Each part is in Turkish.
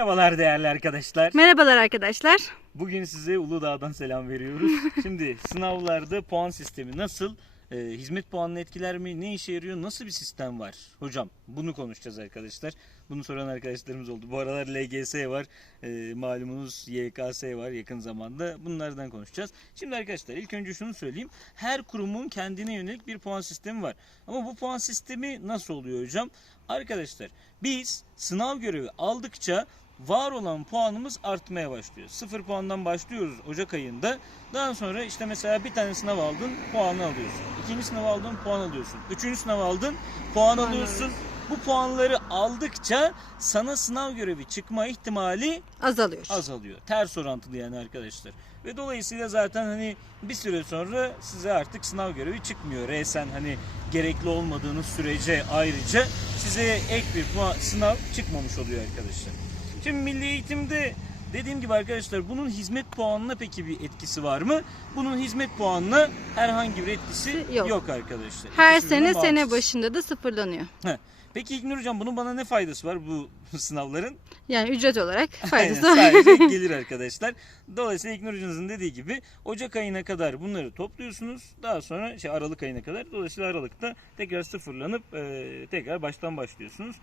Merhabalar değerli arkadaşlar. Merhabalar arkadaşlar. Bugün size Uludağ'dan selam veriyoruz. Şimdi sınavlarda puan sistemi nasıl? Ee, hizmet puanını etkiler mi? Ne işe yarıyor? Nasıl bir sistem var? Hocam bunu konuşacağız arkadaşlar. Bunu soran arkadaşlarımız oldu. Bu aralar LGS var. Ee, malumunuz YKS var yakın zamanda. Bunlardan konuşacağız. Şimdi arkadaşlar ilk önce şunu söyleyeyim. Her kurumun kendine yönelik bir puan sistemi var. Ama bu puan sistemi nasıl oluyor hocam? Arkadaşlar biz sınav görevi aldıkça var olan puanımız artmaya başlıyor. Sıfır puandan başlıyoruz Ocak ayında. Daha sonra işte mesela bir tane sınav aldın puanı alıyorsun. İkinci sınav aldın puan alıyorsun. Üçüncü sınav aldın puan alıyorsun. alıyorsun. Bu puanları aldıkça sana sınav görevi çıkma ihtimali Azalıyor. azalıyor. Ters orantılı yani arkadaşlar. Ve dolayısıyla zaten hani bir süre sonra size artık sınav görevi çıkmıyor. Resen hani gerekli olmadığınız sürece ayrıca size ek bir puan, sınav çıkmamış oluyor arkadaşlar. Şimdi milli eğitimde dediğim gibi arkadaşlar bunun hizmet puanına peki bir etkisi var mı? Bunun hizmet puanına herhangi bir etkisi yok, Yok. arkadaşlar. Her İkisi sene sene başında da sıfırlanıyor. Heh. Peki İlknur Hocam bunun bana ne faydası var bu sınavların? Yani ücret olarak faydası var. sadece gelir arkadaşlar. Dolayısıyla İlknur Hocamızın dediği gibi Ocak ayına kadar bunları topluyorsunuz. Daha sonra şey Aralık ayına kadar. Dolayısıyla Aralık'ta tekrar sıfırlanıp e, tekrar baştan başlıyorsunuz.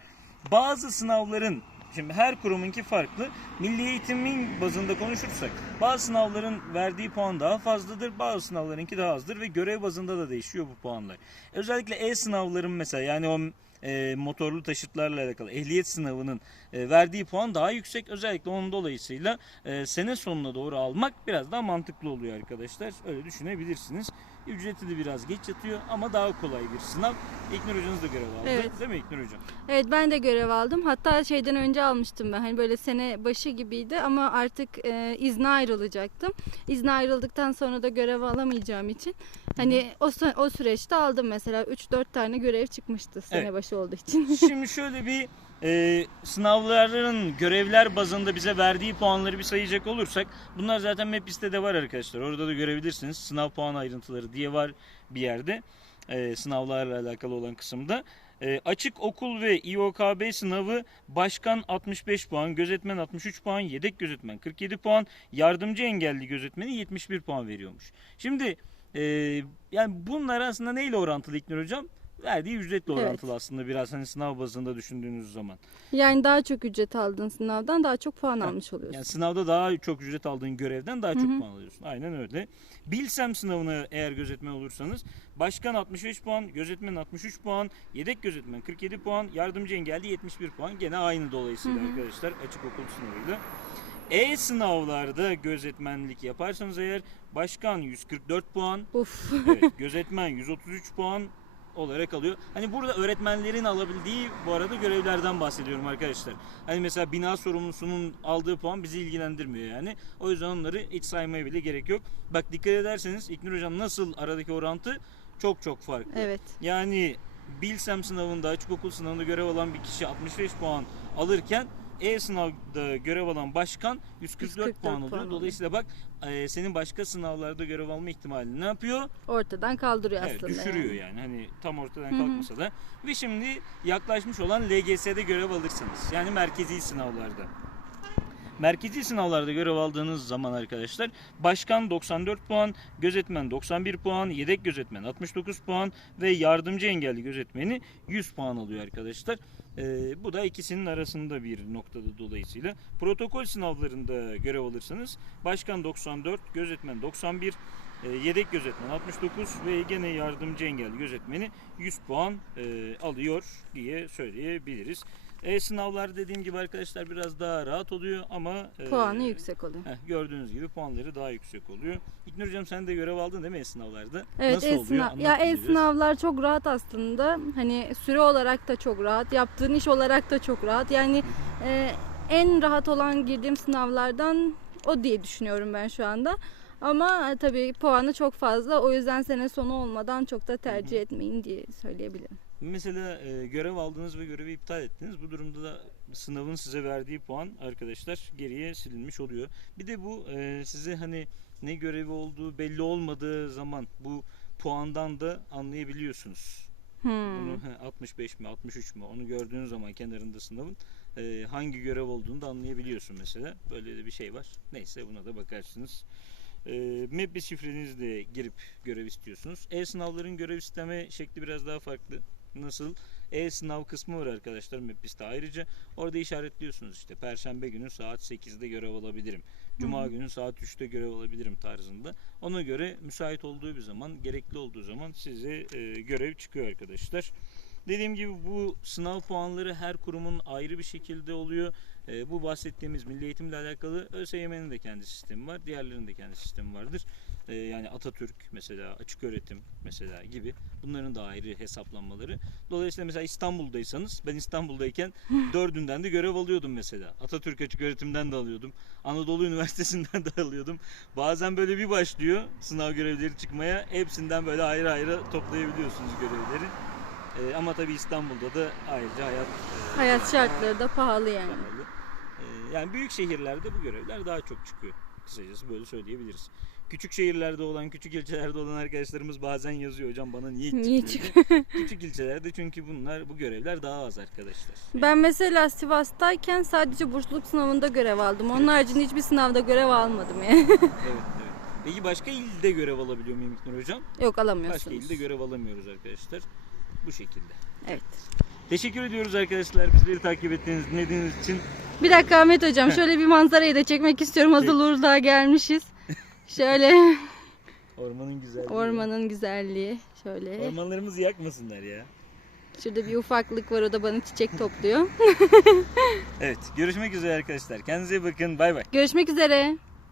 Bazı sınavların Şimdi her kurumunki farklı. Milli eğitimin bazında konuşursak bazı sınavların verdiği puan daha fazladır. Bazı sınavlarınki daha azdır ve görev bazında da değişiyor bu puanlar. Özellikle E-sınavların mesela yani o e, motorlu taşıtlarla alakalı ehliyet sınavının e, verdiği puan daha yüksek. Özellikle onun dolayısıyla e, sene sonuna doğru almak biraz daha mantıklı oluyor arkadaşlar. Öyle düşünebilirsiniz. Ücreti de biraz geç yatıyor ama daha kolay bir sınav. İlknur hocanız da görev aldı. Evet. Değil mi İlknur hocam? evet ben de görev aldım. Hatta şeyden önce almıştım ben. Hani böyle sene başı gibiydi ama artık e, izne ayrılacaktım. İzne ayrıldıktan sonra da görev alamayacağım için hani o o süreçte aldım mesela 3-4 tane görev çıkmıştı sene Evet. başı olduğu için. Şimdi şöyle bir e, sınavların görevler bazında bize verdiği puanları bir sayacak olursak bunlar zaten map listede var arkadaşlar. Orada da görebilirsiniz. Sınav puan ayrıntıları diye var bir yerde. E, sınavlarla alakalı olan kısımda. E, açık okul ve İOKB sınavı başkan 65 puan, gözetmen 63 puan, yedek gözetmen 47 puan, yardımcı engelli gözetmeni 71 puan veriyormuş. Şimdi e, yani bunlar aslında neyle orantılı İlknur hocam? Verdiği ücretle Evet. orantılı aslında biraz hani sınav bazında düşündüğünüz zaman. yani daha çok ücret aldığın sınavdan daha çok puan Ha, almış oluyorsun. Yani sınavda daha çok ücret aldığın görevden daha çok Hı hı. puan alıyorsun. Aynen öyle. Bilsem sınavına eğer gözetmen olursanız başkan 65 puan, gözetmen 63 puan, yedek gözetmen 47 puan, yardımcı engelli 71 puan. Gene aynı dolayısıyla Hı hı. arkadaşlar açık okul sınavıyla. E-sınavlarda gözetmenlik yaparsanız eğer başkan 144 puan, evet, gözetmen 133 puan olarak alıyor. Hani burada öğretmenlerin alabildiği bu arada görevlerden bahsediyorum arkadaşlar. Hani mesela bina sorumlusunun aldığı puan bizi ilgilendirmiyor yani. O yüzden onları hiç saymaya bile gerek yok. Bak dikkat ederseniz İlknur Hocam nasıl aradaki orantı çok çok farklı. Evet. Yani Bilsem sınavında açık okul sınavında görev alan bir kişi 65 puan alırken E-sınavda görev alan başkan 144, 144 puan puan alıyor. alıyor. Dolayısıyla bak e, senin başka sınavlarda görev alma ihtimalini ne yapıyor? Ortadan kaldırıyor Evet, aslında. düşürüyor yani. yani. Hani tam ortadan Hı hı. kalkmasa da. Ve şimdi yaklaşmış olan LGS'de görev alırsanız. Yani merkezi sınavlarda. Merkezi sınavlarda görev aldığınız zaman arkadaşlar başkan 94 puan, gözetmen 91 puan, yedek gözetmen 69 puan ve yardımcı engelli gözetmeni 100 puan alıyor arkadaşlar. Ee, bu da ikisinin arasında bir noktada dolayısıyla. Protokol sınavlarında görev alırsanız başkan 94, gözetmen 91, e, yedek gözetmen 69 ve gene yardımcı engelli gözetmeni 100 puan e, alıyor diye söyleyebiliriz. E, sınavlar dediğim gibi arkadaşlar biraz daha rahat oluyor ama e, Puanı yüksek oluyor. heh, gördüğünüz gibi puanları daha yüksek oluyor. İlknur hocam sen de görev aldın değil mi e-sınavlarda? Evet Nasıl oluyor? e-sınav Anlat ya e-sınavlar çok rahat aslında. Hani süre olarak da çok rahat, yaptığın iş olarak da çok rahat. Yani e, en rahat olan girdiğim sınavlardan o diye düşünüyorum ben şu anda. Ama e, tabii puanı çok fazla. O yüzden sene sonu olmadan çok da tercih etmeyin diye söyleyebilirim. Mesela e, görev aldınız ve görevi iptal ettiniz. Bu durumda da sınavın size verdiği puan arkadaşlar geriye silinmiş oluyor. Bir de bu e, size hani ne görevi olduğu belli olmadığı zaman bu puandan da anlayabiliyorsunuz. Hmm. Bunu he, 65 mi 63 mü onu gördüğünüz zaman kenarında sınavın e, hangi görev olduğunu da anlayabiliyorsun mesela. Böyle de bir şey var. Neyse buna da bakarsınız. E, MEP şifrenizle girip görev istiyorsunuz. E-sınavların görev isteme şekli biraz daha farklı. Nasıl? E-sınav kısmı var arkadaşlar MEPBİS'te ayrıca. Orada işaretliyorsunuz işte Perşembe günü saat 8'de görev alabilirim. Cuma günü saat 3'te görev alabilirim tarzında. Ona göre müsait olduğu bir zaman, gerekli olduğu zaman size e, görev çıkıyor arkadaşlar. Dediğim gibi bu sınav puanları her kurumun ayrı bir şekilde oluyor. E, bu bahsettiğimiz milli eğitimle alakalı ÖSYM'nin de kendi sistemi var. Diğerlerinin de kendi sistemi vardır. E, yani Atatürk mesela, açık öğretim mesela gibi. Bunların da ayrı hesaplanmaları. Dolayısıyla mesela İstanbul'daysanız ben İstanbul'dayken dördünden de görev alıyordum mesela. Atatürk Açık Öğretim'den de alıyordum. Anadolu Üniversitesi'nden de alıyordum. Bazen böyle bir başlıyor sınav görevleri çıkmaya. Hepsinden böyle ayrı ayrı toplayabiliyorsunuz görevleri. Ee, ama tabii İstanbul'da da ayrıca hayat e, Hayat şartları da pahalı yani. pahalı. Ee, yani büyük şehirlerde bu görevler daha çok çıkıyor. Kısacası böyle söyleyebiliriz. Küçük şehirlerde olan, küçük ilçelerde olan arkadaşlarımız bazen yazıyor hocam bana niye Niye çıkmıyor. Küçük ilçelerde çünkü bunlar bu görevler daha az arkadaşlar. Ben mesela Sivas'tayken sadece bursluluk sınavında görev aldım. Onun haricinde hiçbir sınavda görev almadım yani. Evet, evet. Peki başka ilde görev alabiliyor muyum İlknur hocam? Yok Başka alamıyorsunuz. ilde görev alamıyoruz arkadaşlar. Bu şekilde. Evet. Teşekkür ediyoruz arkadaşlar bizleri takip ettiğiniz, dinlediğiniz için. Bir dakika Ahmet hocam şöyle bir manzarayı da çekmek istiyorum. Hazır Uludağ'a gelmişiz. Şöyle Ormanın güzelliği. ormanın güzelliği. Şöyle. Ormanlarımızı yakmasınlar ya. Şurada bir ufaklık var o da bana çiçek topluyor. Evet görüşmek üzere arkadaşlar. Kendinize iyi bakın. Bay bay. Görüşmek üzere.